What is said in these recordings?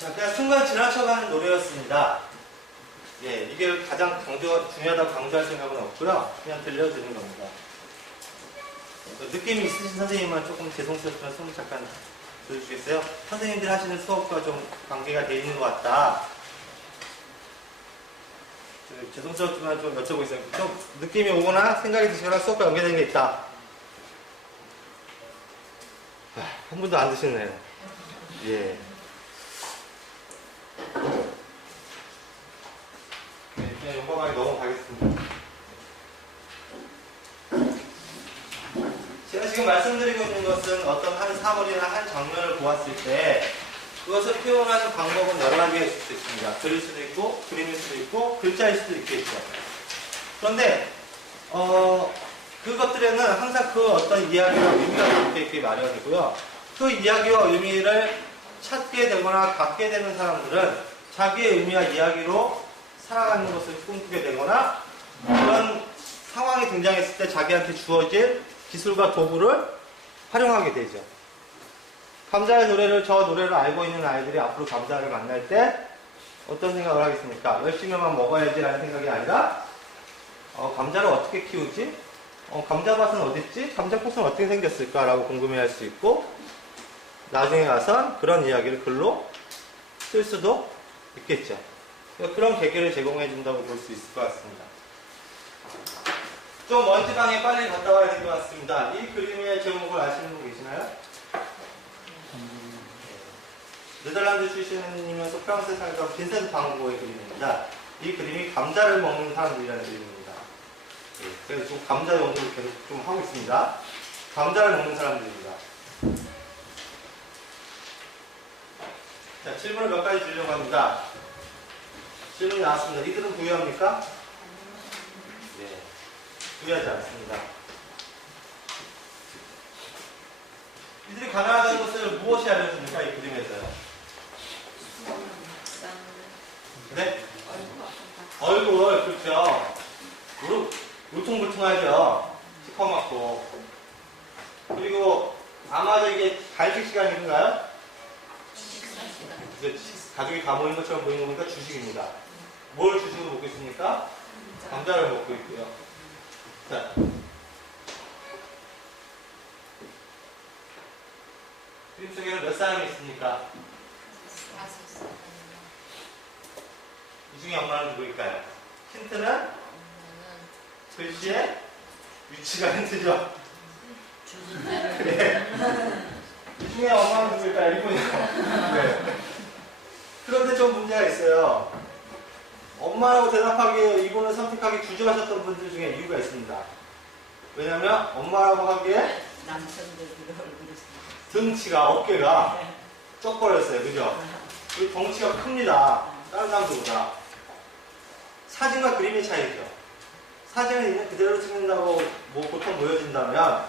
자, 그냥 순간 지나쳐가는 노래였습니다. 예, 이게 가장 중요하다고 강조할 생각은 없고요. 그냥 들려드리는 겁니다. 느낌이 있으신 선생님만 조금 죄송스럽지만 손을 잠깐 들어주시겠어요? 선생님들 하시는 수업과 좀 관계가 돼 있는 것 같다. 죄송스럽지만 좀 여쭤보고 있어요. 좀 느낌이 오거나 생각이 드시거나 수업과 연계되는 게 있다. 한 분도 안 드시네요. 예. 네, 그냥 용감하게 넘어가겠습니다. 제가 지금 말씀드리고 있는 것은 어떤 한 사물이나 한 장면을 보았을 때 그것을 표현하는 방법은 여러 가지가 있을 수 있습니다. 글일 수도 있고, 그림일 수도 있고, 글자일 수도 있겠죠. 그런데 그것들에는 항상 그 어떤 이야기와 의미가 담겨 있기 마련이고요. 그 이야기와 의미를 찾게 되거나 갖게 되는 사람들은 자기의 의미와 이야기로 살아가는 것을 꿈꾸게 되거나 그런 상황이 등장했을 때 자기한테 주어질 기술과 도구를 활용하게 되죠. 감자의 노래를, 저 노래를 알고 있는 아이들이 앞으로 감자를 만날 때 어떤 생각을 하겠습니까? 열심히만 먹어야지라는 생각이 아니라 감자를 어떻게 키우지? 감자밭은 어딨지? 감자꽃은 어떻게 생겼을까라고 궁금해할 수 있고 나중에 가선 그런 이야기를 글로 쓸 수도 있겠죠. 그런 계기를 제공해 준다고 볼 수 있을 것 같습니다. 좀 먼지 방에 빨리 갔다 와야 될 것 같습니다. 이 그림의 제목을 아시는 분 계시나요? 네덜란드 출신이면서 프랑스에 살던 빈센트 방고의 그림입니다. 이 그림이 감자를 먹는 사람들이라는 그림입니다. 그래서 지금 감자 연구를 계속 좀 하고 있습니다. 감자를 먹는 사람들입니다. 자, 질문을 몇 가지 드리려고 합니다. 질문이 나왔습니다. 이들은 부유합니까? 네, 부유하지 않습니다. 이들이 가난하다는 것을 무엇이 알려줍니까? 이 그림에서요. 네? 얼굴, 그렇죠. 울퉁불퉁하죠. 시커멓고. 그리고 아마도 이게 간식 시간인가요? 가족이 다 모인 것처럼 보이는 거 보니까 주식입니다. 뭘 주식으로 먹고 있습니까? 감자를 먹고 있고요. 자. 그림 속에는 몇 사람이 있습니까? 이 중에 엄마는 누구일까요? 힌트는? 글씨의 위치가 힌트죠? 네. 이 중에 엄마는 누구일까요? 이분이요. 네. 그런데 좀 문제가 있어요. 엄마라고 대답하기에 이분을 선택하기 주저하셨던 분들 중에 이유가 있습니다. 왜냐면 엄마라고 하기에 등치가, 어깨가 쩍벌렸어요. 그죠? 그리고 덩치가 큽니다. 다른 사람들보다. 사진과 그림의 차이죠. 사진은 있는 그대로 찍는다고 보통 보여진다면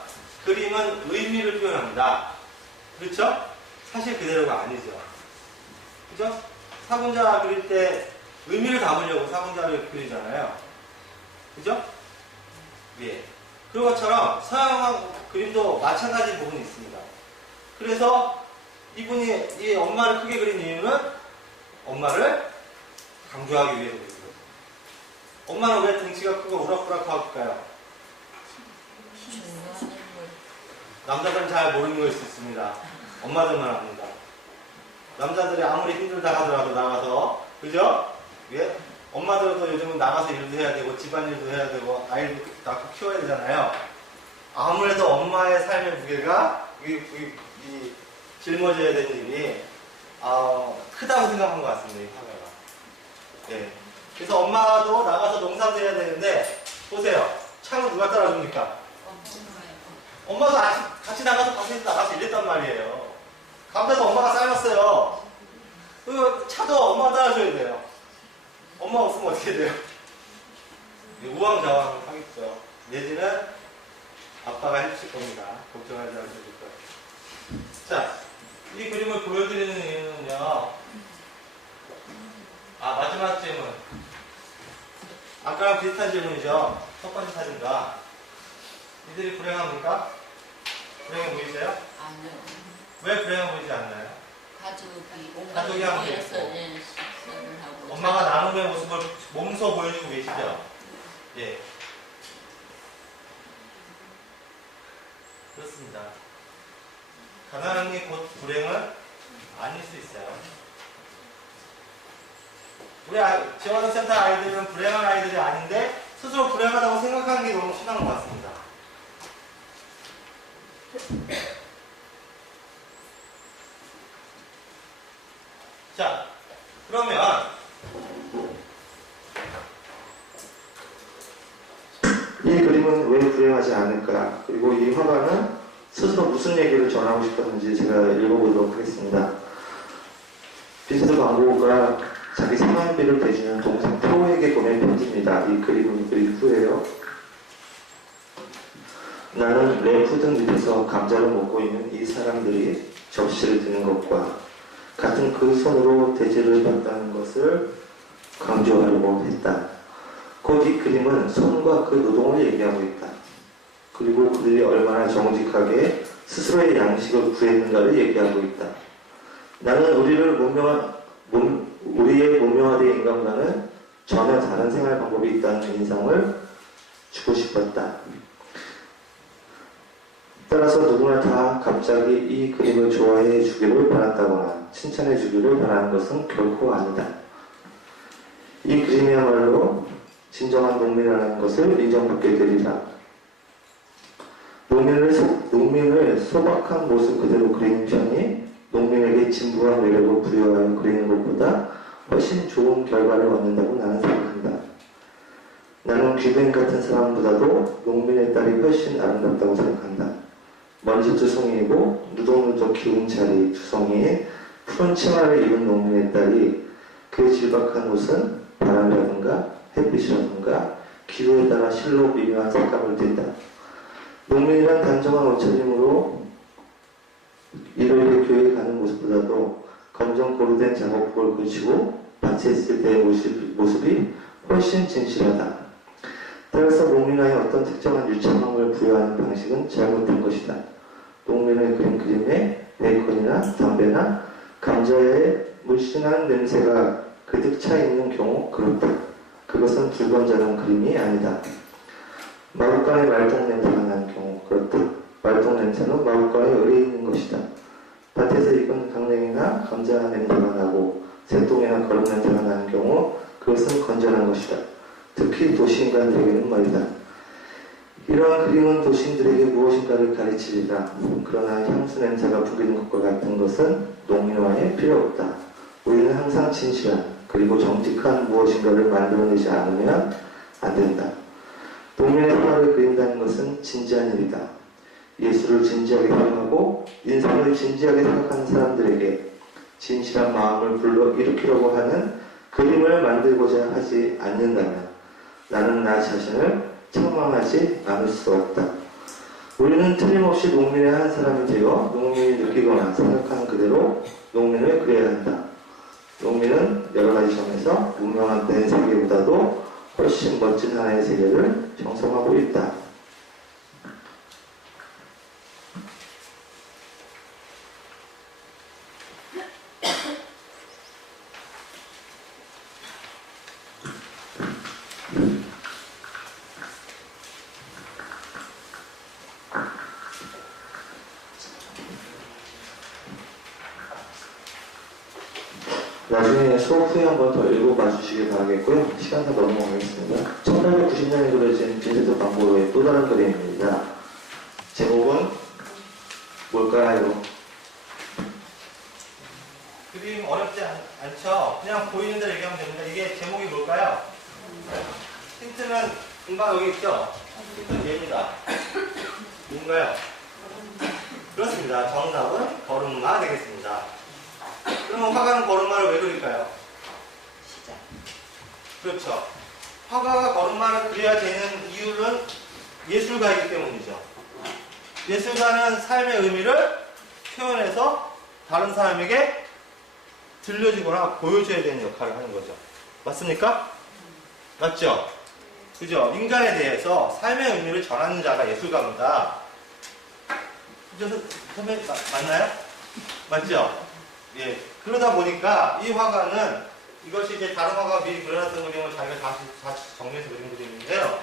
그림은 의미를 표현합니다. 그렇죠? 사실 그대로가 아니죠. 그죠? 사분자 그릴 때 의미를 담으려고 사분자를 그리잖아요. 그죠? 예. 그런 것처럼 서양 그림도 마찬가지 부분이 있습니다. 그래서 이분이 이 엄마를 크게 그린 이유는 엄마를 강조하기 위해서 그린 거죠. 엄마는 왜 등치가 크고 우락부락할까요? 남자들은 잘 모르는 걸 수 있습니다. 엄마들만 압니다. 남자들이 아무리 힘들다 하더라도 나가서, 그죠? 예? 엄마들도 요즘은 나가서 일도 해야 되고 집안일도 해야 되고 아이도 낳고 키워야 되잖아요. 아무래도 엄마의 삶의 무게가 이 짊어져야 되는 일이 크다고 생각한 것 같습니다. 이 화가가. 예. 그래서 엄마도 나가서 농사도 해야 되는데 보세요. 차는 누가 따라줍니까? 엄마도 같이 나가서 밭에 나가서 일했단 말이에요. 감자도 엄마가 삶았어요. 그 차도 엄마가 따라줘야 돼요. 엄마 없으면 어떻게 돼요? 우왕좌왕 하겠죠. 내지는 아빠가 해주실 겁니다. 걱정하지 않으셔도 될 거예요. 자, 이 그림을 보여드리는 이유는요. 마지막 질문. 아까랑 비슷한 질문이죠. 첫 번째 사진과. 이들이 불행합니까? 불행해 보이세요? 아니요. 왜 불행해 보이지 않나요? 가족 가족이 하면 모여서 되겠고. 식사를 하고 엄마가 나눔의 모습을 몸소 보여주고 계시죠? 예. 그렇습니다. 가난이 곧 불행은 아닐 수 있어요. 우리 지원센터 아이들은 불행한 아이들이 아닌데 스스로 불행하다고 생각하는 게 너무 심한 것 같습니다. 자, 그러면 이 그림은 왜 불행하지 않을까? 그리고 이 화가는 스스로 무슨 얘기를 전하고 싶었는지 제가 읽어보도록 하겠습니다. 비스트 광고가 자기 생활비를 대주는 동생 태호에게 보낸 편지입니다. 이 그림은 그린 후에요. 나는 램프등 밑에서 감자를 먹고 있는 이 사람들이 접시를 드는 것과 같은 그 손으로 대접을 받다는 것을 강조하려고 했다. 곧 이 그림은 손과 그 노동을 얘기하고 있다. 그리고 그들이 얼마나 정직하게 스스로의 양식을 구했는가를 얘기하고 있다. 나는 우리의 문명화된 인간과는 전혀 다른 생활 방법이 있다는 인상을 주고 싶었다. 따라서 누구나 다 갑자기 이 그림을 좋아해 주기를 바랐다거나 칭찬해 주기를 바라는 것은 결코 아니다. 이 그림이야말로 진정한 농민이라는 것을 인정받게 되리라. 농민을 소박한 모습 그대로 그리는 편이 농민에게 진부한 매력을 부여하여 그리는 것보다 훨씬 좋은 결과를 얻는다고 나는 생각한다. 나는 귀빈 같은 사람보다도 농민의 딸이 훨씬 아름답다고 생각한다. 먼지투성이이고 누덕누덕 기운차리 투성이인 푸른 치마를 입은 농민의 딸이 그 질박한 옷은 바람이라든가 햇빛이라든가 기후에 따라 실로 미묘한 색감을 띈다. 농민이란 단정한 옷차림으로 일요일에 교회에 가는 모습보다도 검정 고루된 작업복을 걸치고 밭에 있을 때의 모습이 훨씬 진실하다. 따라서 농민화에 어떤 특정한 유창함을 부여하는 방식은 잘못된 것이다. 농민의 그린 그림에 베이컨이나 담배나 감자의 물씬한 냄새가 그득 차 있는 경우 그렇다. 그것은 불건전한 그림이 아니다. 마구간에 말똥 냄새가 나는 경우 그렇다. 말똥 냄새는 마구간에 의뢰 있는 것이다. 밭에서 익은 강냉이나 감자 냄새가 나고 새똥이나 거름 냄새가 나는 경우 그것은 건전한 것이다. 특히 도시인간들에게는 말이다. 이러한 그림은 도시인들에게 무엇인가를 가르치리라. 그러나 향수 냄새가 풍기는 것과 같은 것은 농민화에 필요 없다. 우리는 항상 진실한 그리고 정직한 무엇인가를 만들어내지 않으면 안 된다. 농민의 생활을 그린다는 것은 진지한 일이다. 예술을 진지하게 생각하고 인생을 진지하게 생각하는 사람들에게 진실한 마음을 불러일으키려고 하는 그림을 만들고자 하지 않는다면 나는 나 자신을 책망하지 않을 수 없다. 우리는 틀림없이 농민의 한 사람이 되어 농민이 느끼거나 생각하는 그대로 농민을 그려야 한다. 농민은 여러 가지 점에서 문명화된 세계보다도 훨씬 멋진 하나의 세계를 형성하고 있다. 나중에 수업 후에 한 번 더 읽어봐 주시길 바라겠고요. 시간 다 넘어가겠습니다. 1890년에 그려진 빈센트 van 고흐의 또 다른 그림입니다. 제목은 뭘까요? 그림 어렵지 않죠? 그냥 보이는 대로 얘기하면 됩니다. 이게 제목이 뭘까요? 힌트는 금방 여기 있죠? 힌트는 얘입니다. 뭔가요? 그렇습니다. 정답은 걸음마 되겠습니다. 그러면 화가는 걸음마를 왜 그릴까요? 시작. 그렇죠. 화가가 걸음마를 그려야 되는 이유는 예술가이기 때문이죠. 예술가는 삶의 의미를 표현해서 다른 사람에게 들려주거나 보여줘야 되는 역할을 하는 거죠. 맞습니까? 맞죠? 그죠? 인간에 대해서 삶의 의미를 전하는 자가 예술가입니다. 그죠? 선배님, 맞나요? 맞죠? 예. 그러다 보니까 이 화가는 이것이 이제 다른 화가가 미리 그려놨던 그림을 자기가 다시 정리해서 그린 그림인데요.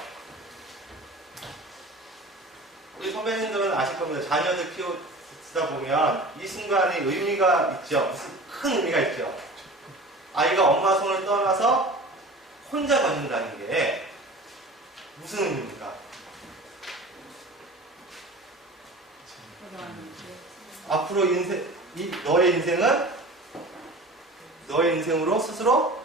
우리 선배님들은 아실 겁니다. 자녀들 키우다 보면 이 순간에 의미가 있죠. 무슨 큰 의미가 있죠. 아이가 엄마 손을 떠나서 혼자 걷는다는 게 무슨 의미입니까? 앞으로 너의 인생으로 스스로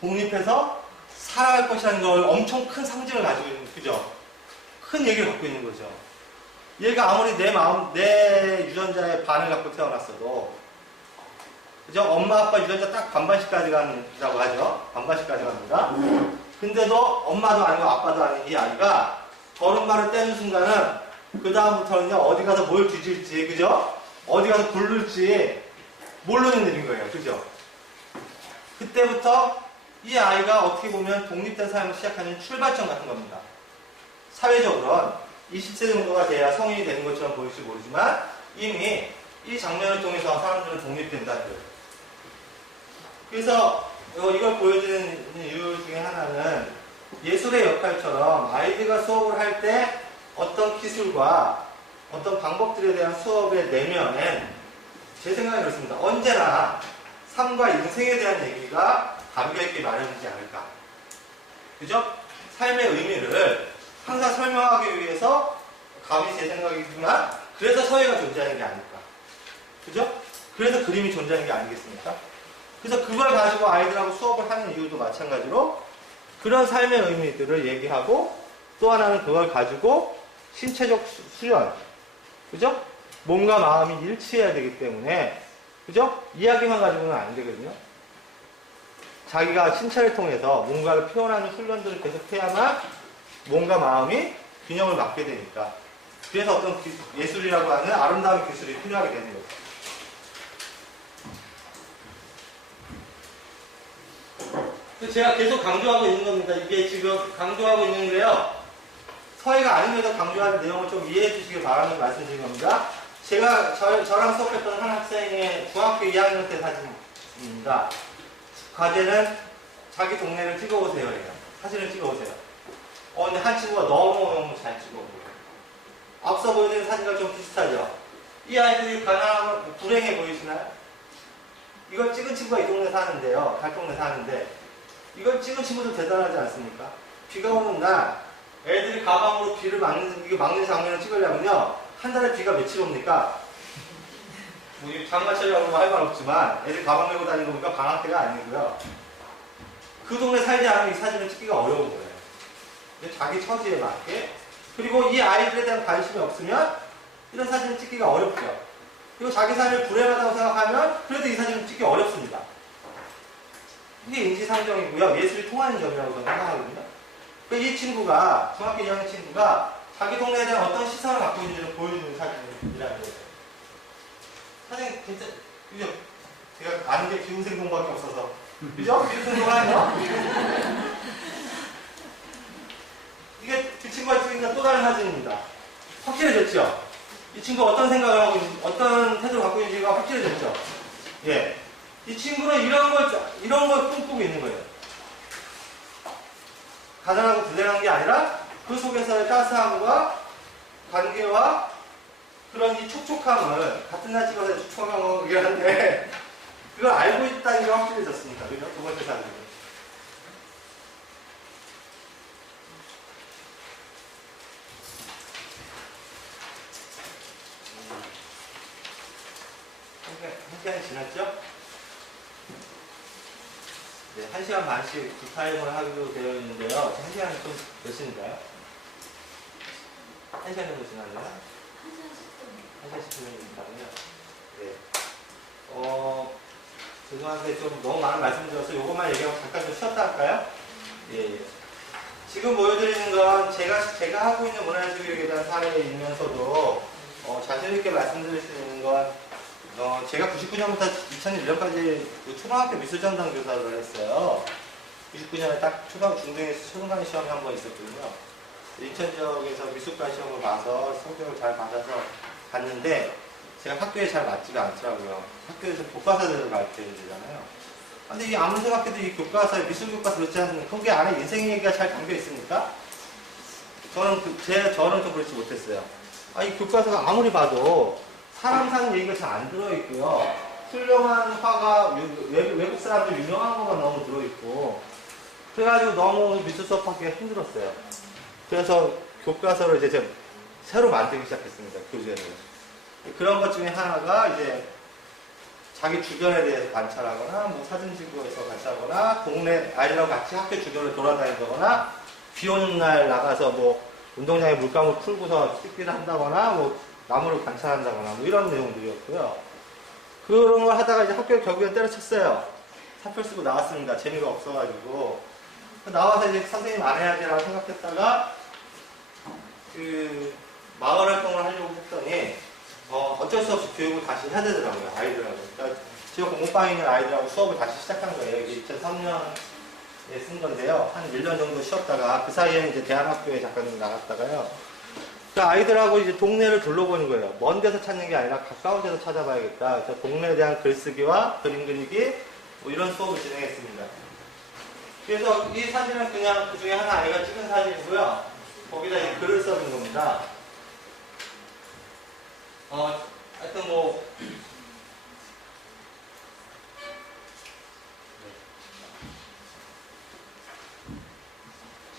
독립해서 살아갈 것이라는 걸 엄청 큰 상징을 가지고 있는, 그죠? 큰 얘기를 갖고 있는 거죠. 얘가 아무리 내 유전자의 반을 갖고 태어났어도, 그죠? 엄마, 아빠 유전자 딱 반반씩까지 간다고 하죠. 반반씩까지 갑니다. 근데도 엄마도 아니고 아빠도 아닌 이 아이가 걸음마를 떼는 순간은 그다음부터는요, 어디 가서 뭘 뒤질지, 그죠? 어디 가서 굴를지 모르는 일인 거예요. 그죠? 그때부터 이 아이가 어떻게 보면 독립된 삶을 시작하는 출발점 같은 겁니다. 사회적으로는 20세 정도가 돼야 성인이 되는 것처럼 보일지 모르지만 이미 이 장면을 통해서 사람들은 독립된다는 거예요. 그래서 이걸 보여주는 이유 중에 하나는 예술의 역할처럼 아이들과 수업을 할 때 어떤 기술과 어떤 방법들에 대한 수업의 내면엔 제 생각에 그렇습니다. 언제나 삶과 인생에 대한 얘기가 담겨있기 마련이지 않을까. 그죠? 삶의 의미를 항상 설명하기 위해서 감히 제 생각이지만 그래서 서예가 존재하는 게 아닐까. 그죠? 그래서 그림이 존재하는 게 아니겠습니까? 그래서 그걸 가지고 아이들하고 수업을 하는 이유도 마찬가지로 그런 삶의 의미들을 얘기하고 또 하나는 그걸 가지고 신체적 수련, 그죠? 몸과 마음이 일치해야 되기 때문에, 그죠? 이야기만 가지고는 안 되거든요. 자기가 신체를 통해서 뭔가를 표현하는 훈련들을 계속 해야만 몸과 마음이 균형을 맞게 되니까. 그래서 어떤 예술이라고 하는 아름다운 기술이 필요하게 되는 거죠. 제가 계속 강조하고 있는 겁니다. 이게 지금 강조하고 있는 게요. 서예가 아님에도 강조하는 내용을 좀 이해해 주시길 바라는 말씀드린 겁니다. 제가 저랑 수업했던 한 학생의 중학교 2학년 때 사진입니다. 과제는 자기 동네를 찍어오세요. 해요. 사진을 찍어오세요. 근데 한 친구가 너무 잘 찍어오고요. 앞서 보여드린 사진과 좀 비슷하죠? 이 아이들이 가난하고 불행해 보이시나요? 이걸 찍은 친구가 이 동네 사는데요. 달동네 사는데 이걸 찍은 친구도 대단하지 않습니까? 비가 오는 날 애들이 가방으로 비를 막는 장면을 찍으려면요. 한 달에 비가 며칠 옵니까? 뭐 장마철이라고 할 말 없지만 애들 가방 메고 다니는 거 보니까 방학 때가 아니고요. 그 동네 살지 않으면 이 사진을 찍기가 어려운 거예요. 근데 자기 처지에 맞게 그리고 이 아이들에 대한 관심이 없으면 이런 사진을 찍기가 어렵죠. 그리고 자기 삶을 불행하다고 생각하면 그래도 이 사진을 찍기 어렵습니다. 이게 인지상정이고요. 예술이 통하는 점이라고 저는 생각하거든요. 이 친구가, 중학교 2학년 친구가 자기 동네에 대한 어떤 시선을 갖고 있는지를 보여주는 사진이라는 거죠. 사진 진짜, 그죠? 제가 아는 게 기후생동밖에 없어서. 그죠? 기후생동 하죠? 이게 그 친구가 찍으니까 또 다른 사진입니다. 확실해졌죠? 이 친구가 어떤 생각을 하고 있는지, 어떤 태도를 갖고 있는지가 확실해졌죠? 예. 이 친구는 이런 걸 꿈꾸고 있는 거예요. 가난하고 불행한 게 아니라 그 속에서의 따스함과 관계와 그런 이 촉촉함을 같은 날 찍어서 촉촉함이긴 한데 그걸 알고 있다는 게 확실해졌습니다. 그죠? 두 번째 사진은. 한 시간이 지났죠? 네, 1시간 반씩 두 타임을 하기로 되어 있는데요. 1시간이 좀 몇 시인가요? 1시간 정도 지났나요? 1시간 10분이니까요. 네. 죄송한데 좀 너무 많은 말씀드려서 이것만 얘기하고 잠깐 좀 쉬었다 할까요? 예. 지금 보여드리는 건 제가 하고 있는 문화예술교육에 대한 사례이면서도 자신있게 말씀드릴 수 있는 건 제가 99년부터 2001년까지 초등학교 미술전당 교사를 했어요. 99년에 딱 중등에서 초등강의 시험이 한 번 있었거든요. 인천 지역에서 미술과 시험을 봐서 성적을 잘 받아서 갔는데 제가 학교에 잘 맞지가 않더라고요. 학교에서 교과서대로 가르쳐야 되잖아요. 근데 이 아무리 생각해도 이 교과서, 미술 교과서 그렇지 않습니까? 거기 안에 인생 얘기가 잘 담겨 있습니까? 저는 좀 그렇지 못했어요. 이 교과서가 아무리 봐도 사람 사는 얘기가 잘 안 들어있고요. 훌륭한 화가, 외국 사람들 유명한 것만 너무 들어있고, 그래가지고 너무 미술 수업하기가 힘들었어요. 그래서 교과서를 이제 제가 새로 만들기 시작했습니다. 교재를. 그런 것 중에 하나가 이제 자기 주변에 대해서 관찰하거나, 뭐 사진 찍어서 관찰하거나, 동네 아이들하고 같이 학교 주변을 돌아다니거나, 비 오는 날 나가서 뭐 운동장에 물감을 풀고서 찍기를 한다거나, 뭐 나무를 관찰한다거나, 뭐 이런 내용들이었고요. 그런 걸 하다가 이제 학교에 결국엔 때려쳤어요. 사표 쓰고 나왔습니다. 재미가 없어가지고. 나와서 이제 선생님 안 해야지라고 생각했다가, 마을 활동을 하려고 했더니, 어쩔 수 없이 교육을 다시 해야 되더라고요, 아이들하고. 그러니까 지역 공부방에 있는 아이들하고 수업을 다시 시작한 거예요. 이게 2003년에 쓴 건데요. 한 1년 정도 쉬었다가, 그 사이에 이제 대안학교에 잠깐 나갔다가요. 그 아이들하고 이제 동네를 둘러보는 거예요. 먼 데서 찾는 게 아니라 가까운 데서 찾아봐야겠다. 그래서 동네에 대한 글쓰기와 그림 그리기, 뭐 이런 수업을 진행했습니다. 그래서 이 사진은 그냥 그 중에 하나 아이가 찍은 사진이고요. 거기다 이제 글을 써준 겁니다. 하여튼 뭐,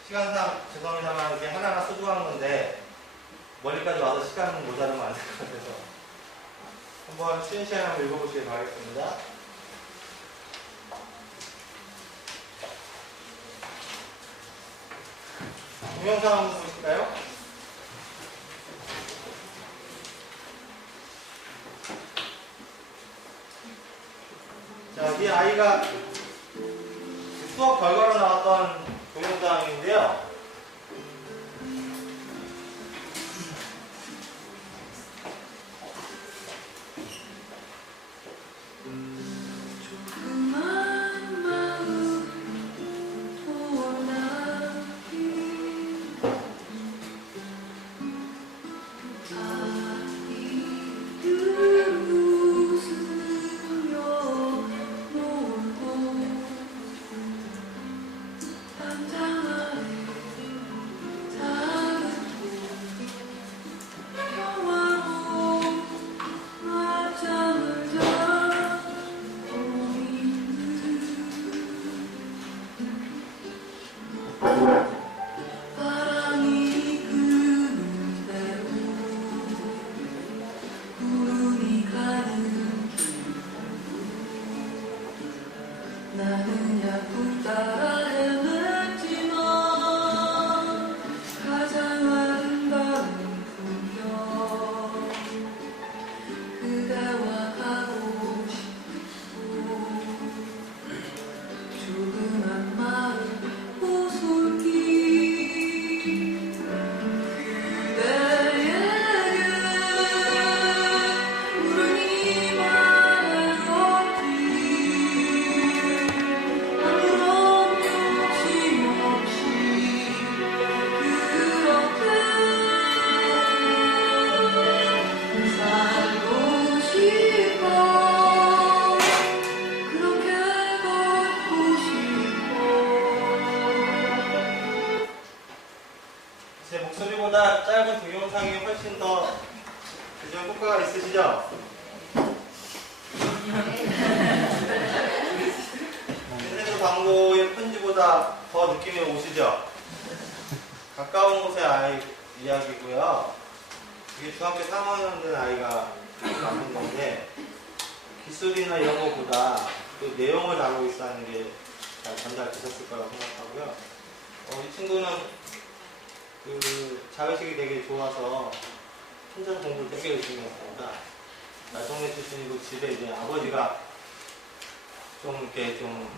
시간상 죄송합니다만 이게 하나하나 소중한 건데, 멀리까지 와서 시간은 모자르면 안 될 것 같아서 한번 쉬는 시간에 한번 읽어보시길 바라겠습니다. 동영상 한번 보실까요? 자, 이 아이가 수업 결과로 나왔던 동영상인데요. 제 목소리보다 짧은 동영상이 훨씬 더 그전 효과가 있으시죠? 샌드위치 광고의 편지보다 더 느낌이 오시죠? 가까운 곳의 아이 이야기고요. 이게 중학교 3학년 된 아이가 만든 건데 기술이나 이런 것보다 그 내용을 다루고 있다는 게 잘 전달되셨을 거라고 생각하고요. 이 친구는 그 자의식이 되게 좋아서 혼자 공부를 되게 열심히 했습니다. 동네 출신이고 집에 이제 아버지가 좀 이렇게 좀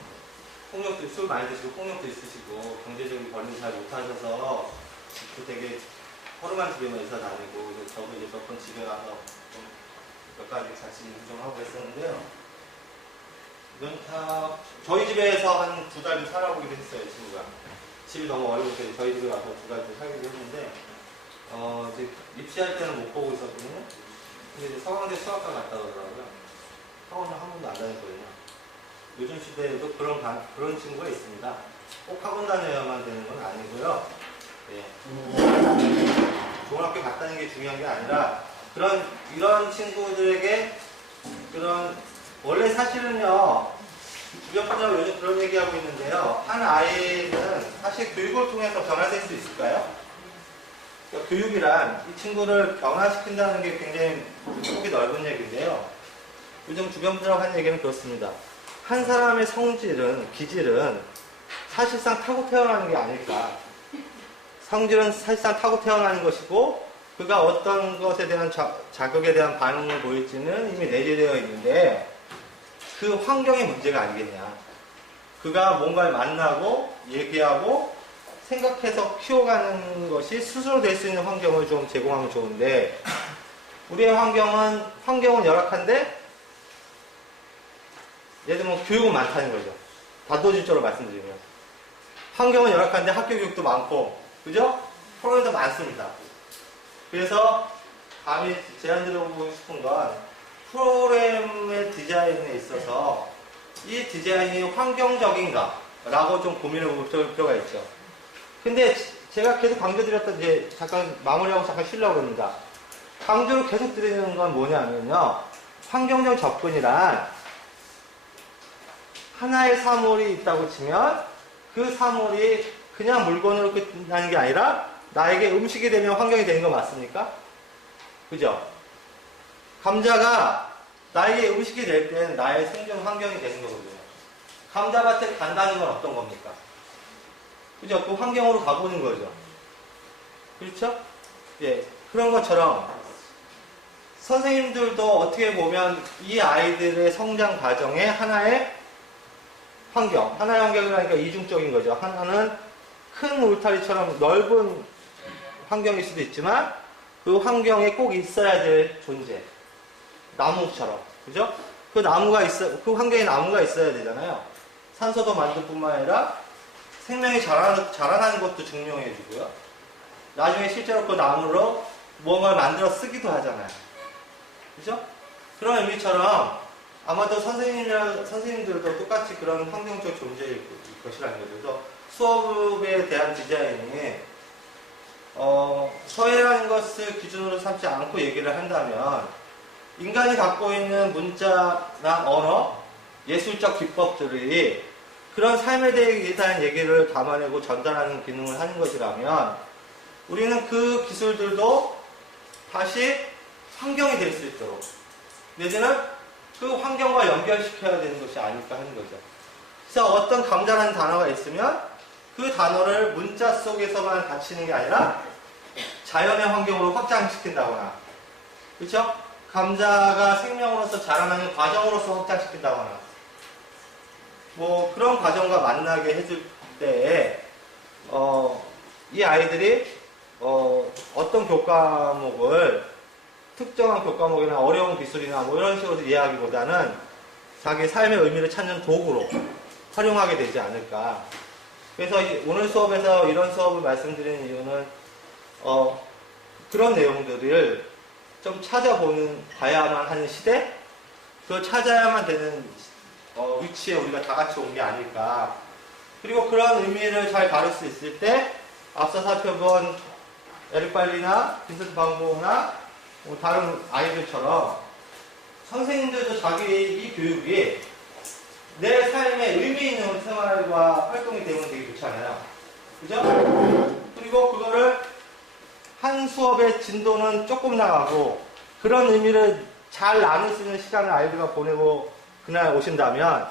폭력도 술 많이 드시고 폭력도 있으시고 경제적인 권리를 잘 못하셔서 집도 되게 허름한 집에만 있어 다니고 그래서 저도 이제 몇 번 집에 가서 좀 몇 가지 같이 일을 좀 하고 했었는데요. 저희 집에서 한 2달 좀 살아보기도 했어요, 이 친구가. 집이 너무 어려워서 저희 집에 와서 2달 좀 살기도 했는데 이제 입시할 때는 못 보고 있었거든요. 근데 이제 서강대 수학과 갔다 오더라고요. 학원을 한 번도 안 다녔거든요. 요즘 시대에도 그런 친구가 있습니다. 꼭 학원 다녀야만 되는 건 아니고요. 예. 좋은 학교 갔다는 게 중요한 게 아니라 이런 친구들에게 원래 사실은요, 주변 분야가 요즘 그런 얘기하고 있는데요. 한 아이는 사실 교육을 통해서 변화될 수 있을까요? 그러니까 교육이란 이 친구를 변화시킨다는 게 굉장히 폭이 넓은 얘기인데요. 요즘 주변 분야가 한 얘기는 그렇습니다. 한 사람의 기질은 사실상 타고 태어나는 게 아닐까. 성질은 사실상 타고 태어나는 것이고, 그가 어떤 것에 대한 자극에 대한 반응을 보일지는 이미 내재되어 있는데, 그 환경의 문제가 아니겠냐. 그가 뭔가를 만나고, 얘기하고, 생각해서 키워가는 것이 스스로 될 수 있는 환경을 좀 제공하면 좋은데, 우리의 환경은 열악한데, 예를 들면 교육은 많다는 거죠. 단도직입적으로 말씀드리면. 환경은 열악한데 학교 교육도 많고, 그죠? 프로그램도 많습니다. 그래서 감히 제안 드려보고 싶은 건 프로그램의 디자인에 있어서 이 디자인이 환경적인가? 라고 좀 고민해 볼 필요가 있죠. 근데 제가 계속 강조드렸던, 이제 잠깐 마무리하고 잠깐 쉬려고 합니다. 강조를 계속 드리는 건 뭐냐면요. 환경적 접근이란 하나의 사물이 있다고 치면 그 사물이 그냥 물건으로 끝나는 게 아니라 나에게 음식이 되면 환경이 되는 거 맞습니까? 그죠? 감자가 나에게 음식이 될 때는 나의 생존 환경이 되는 거거든요. 감자밭에 간다는 건 어떤 겁니까? 그죠? 그 환경으로 가보는 거죠. 그렇죠? 예. 그런 것처럼 선생님들도 어떻게 보면 이 아이들의 성장 과정에 하나의 환경이라니까 이중적인 거죠. 하나는 큰 울타리처럼 넓은 환경일 수도 있지만 그 환경에 꼭 있어야 될 존재. 나무처럼. 그죠? 그 환경에 나무가 있어야 되잖아요. 산소도 만들 뿐만 아니라 생명이 자라나는 것도 증명해 주고요. 나중에 실제로 그 나무로 무언가를 만들어 쓰기도 하잖아요. 그죠? 그런 의미처럼 아마도 선생님들도 똑같이 그런 환경적 존재일 것이라는 거죠. 그래서 수업에 대한 디자인이 서예라는 것을 기준으로 삼지 않고 얘기를 한다면 인간이 갖고 있는 문자나 언어, 예술적 기법들이 그런 삶에 대한 얘기를 담아내고 전달하는 기능을 하는 것이라면 우리는 그 기술들도 다시 환경이 될 수 있도록 내지는 그 환경과 연결시켜야 되는 것이 아닐까 하는 거죠. 그래서 어떤 감자라는 단어가 있으면 그 단어를 문자 속에서만 갇히는 게 아니라 자연의 환경으로 확장시킨다거나, 그렇죠? 감자가 생명으로서 자라나는 과정으로서 확장시킨다거나, 뭐 그런 과정과 만나게 해줄 때에 이 아이들이 어떤 교과목을 특정한 교과목이나 어려운 기술이나 뭐 이런 식으로 이해하기보다는 자기 삶의 의미를 찾는 도구로 활용하게 되지 않을까. 그래서 오늘 수업에서 이런 수업을 말씀드리는 이유는 그런 내용들을 좀 봐야만 하는 시대, 그 찾아야만 되는 위치에 우리가 다 같이 온 게 아닐까. 그리고 그런 의미를 잘 다룰 수 있을 때 앞서 살펴본 에릭 발리나 빈센트 반 고흐나 다른 아이들처럼 선생님들도 자기 이 교육이 내 삶에 의미 있는 생활과 활동이 되면 되게 좋잖아요. 그죠? 그리고 그거를 한 수업의 진도는 조금 나가고 그런 의미를 잘 나눌 수 있는 시간을 아이들과 보내고 그날 오신다면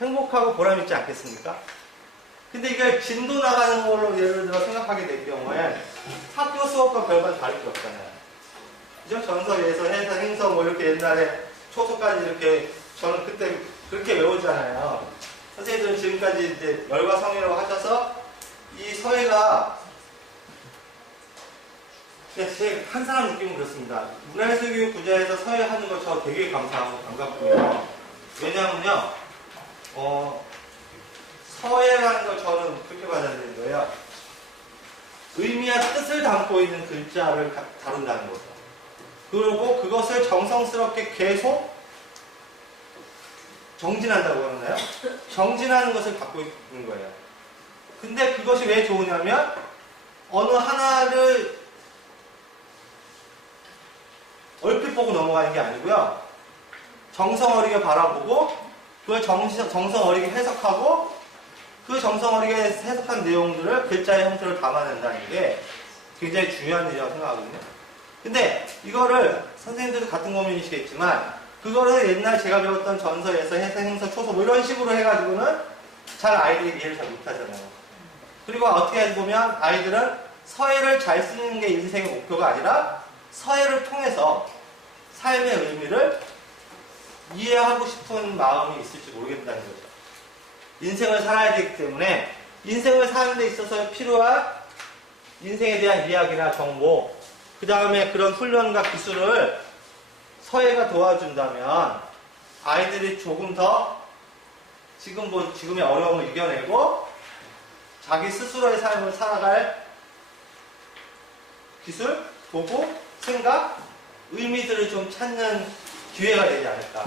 행복하고 보람있지 않겠습니까? 근데 이게 진도 나가는 걸로 예를 들어 생각하게 될 경우에 학교 수업과 별반 다를 게 없잖아요. 그죠? 전서에서 해서 행서 뭐 이렇게 옛날에 초소까지 이렇게 저는 그때 그렇게 외우잖아요. 선생님들은 지금까지 이제 열과 성이라고 하셔서 이 서예가 제 한 사람 느낌은 그렇습니다. 문화예술교육 분야에서 서예 하는 거 저 되게 감사하고 반갑고요. 왜냐하면요, 서예라는 걸 저는 그렇게 받아들이는 거예요. 의미와 뜻을 담고 있는 글자를 다룬다는 거죠. 그리고 그것을 정성스럽게 계속 정진한다고 하나요? 정진하는 것을 갖고 있는 거예요. 근데 그것이 왜 좋으냐면 어느 하나를 얼핏 보고 넘어가는 게 아니고요. 정성 어리게 바라보고 그걸 정성 어리게 해석하고 그 정성 어리게 해석한 내용들을 글자의 형태로 담아낸다는 게 굉장히 중요한 일이라고 생각하거든요. 근데 이거를 선생님들도 같은 고민이시겠지만 그거를 옛날 제가 배웠던 전서에서 해서 행서 초소 뭐 이런 식으로 해가지고는 잘 아이들이 이해를 잘 못하잖아요. 그리고 어떻게 보면 아이들은 서예를 잘 쓰는 게 인생의 목표가 아니라 서예를 통해서 삶의 의미를 이해하고 싶은 마음이 있을지 모르겠다는 거죠. 인생을 살아야 되기 때문에 인생을 사는 데 있어서 필요한 인생에 대한 이야기나 정보, 그 다음에 그런 훈련과 기술을 서예가 도와준다면 아이들이 조금 더 지금의 어려움을 이겨내고 자기 스스로의 삶을 살아갈 기술, 도구, 생각, 의미들을 좀 찾는 기회가 되지 않을까.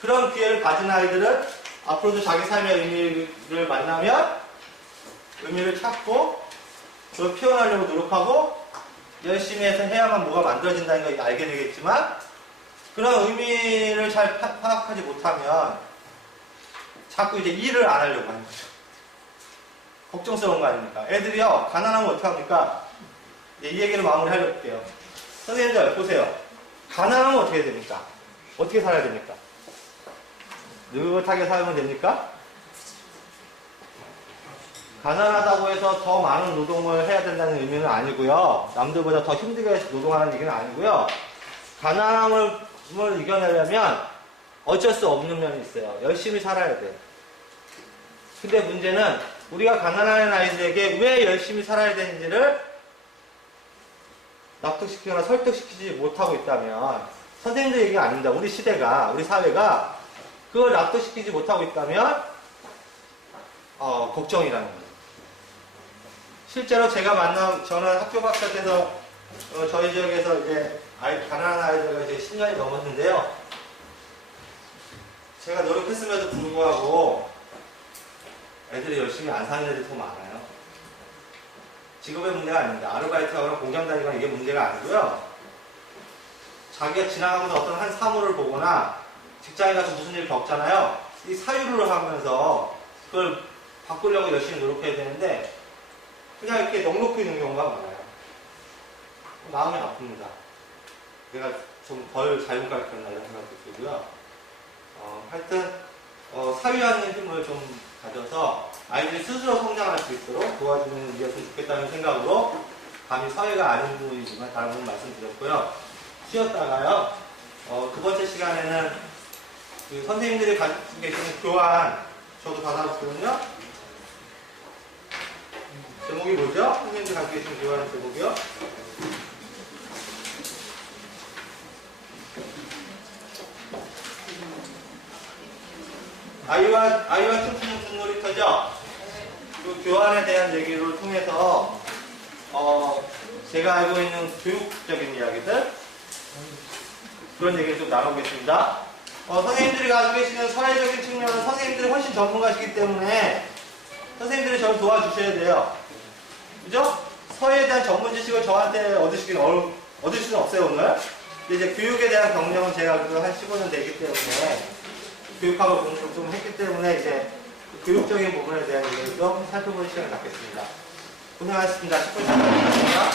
그런 기회를 가진 아이들은 앞으로도 자기 삶의 의미를 만나면 의미를 찾고 그걸 표현하려고 노력하고 열심히 해서 해야만 뭐가 만들어진다는 걸 알게 되겠지만 그런 의미를 잘 파악하지 못하면 자꾸 이제 일을 안 하려고 하는 거죠. 걱정스러운 거 아닙니까? 애들이요, 가난하면 어떡합니까? 이 얘기를 마무리하려고 할게요. 선생님들, 보세요. 가난하면 어떻게 됩니까? 어떻게 살아야 됩니까? 느긋하게 살면 됩니까? 가난하다고 해서 더 많은 노동을 해야 된다는 의미는 아니고요. 남들보다 더 힘들게 노동하는 얘기는 아니고요. 가난함을 이겨내려면 어쩔 수 없는 면이 있어요. 열심히 살아야 돼. 근데 문제는 우리가 가난한 아이들에게 왜 열심히 살아야 되는지를 납득시키거나 설득시키지 못하고 있다면 선생님들 얘기가 아닙니다. 우리 시대가, 우리 사회가 그걸 납득시키지 못하고 있다면 걱정이라는 거예요. 실제로 제가 저는 학교 박사 때서 저희 지역에서 이제 가난한 아이들과 이제 10년이 넘었는데요. 제가 노력했음에도 불구하고 애들이 열심히 안 사는 애들이 더 많아요. 직업의 문제가 아닙니다. 아르바이트하거나 공장 다니거나 이게 문제가 아니고요. 자기가 지나가면서 어떤 한 사물을 보거나 직장에 가서 무슨 일을 겪잖아요. 이 사유를 하면서 그걸 바꾸려고 열심히 노력해야 되는데 그냥 이렇게 넉넉히 있는 경우가 많아요. 마음이 아픕니다. 내가 좀 덜 잘못 가르쳤나 이런 생각도 들고요. 하여튼 사유하는 힘을 좀 가져서 아이들이 스스로 성장할 수 있도록 도와주는 일이었으면 좋겠다는 생각으로 감히 사회가 아닌 부분이지만 다른 부분 말씀드렸고요. 쉬었다가요. 두 번째 시간에는 그 선생님들이 가지고 계시는 교환 저도 받아봤거든요. 제목이 뭐죠? 선생님들이 가지고 계시는 교환 제목이요? 아이와 춤추는 춤놀이터죠? 그 교환에 대한 얘기를 통해서 제가 알고 있는 교육적인 이야기들 그런 얘기를 좀 나눠보겠습니다. 선생님들이 가지고 계시는 사회적인 측면은 선생님들이 훨씬 전문가시기 때문에 선생님들이 저를 도와주셔야 돼요. 그죠? 서예에 대한 전문 지식을 저한테 얻을 수는 없어요, 오늘. 이제 교육에 대한 경력은 제가 그래도 한 15년 되기 때문에 교육하고 공부를 좀 했기 때문에 이제 교육적인 부분에 대한 얘기를 좀 살펴보는 시간을 갖겠습니다. 고생하셨습니다. 10분 시간 감사합니다.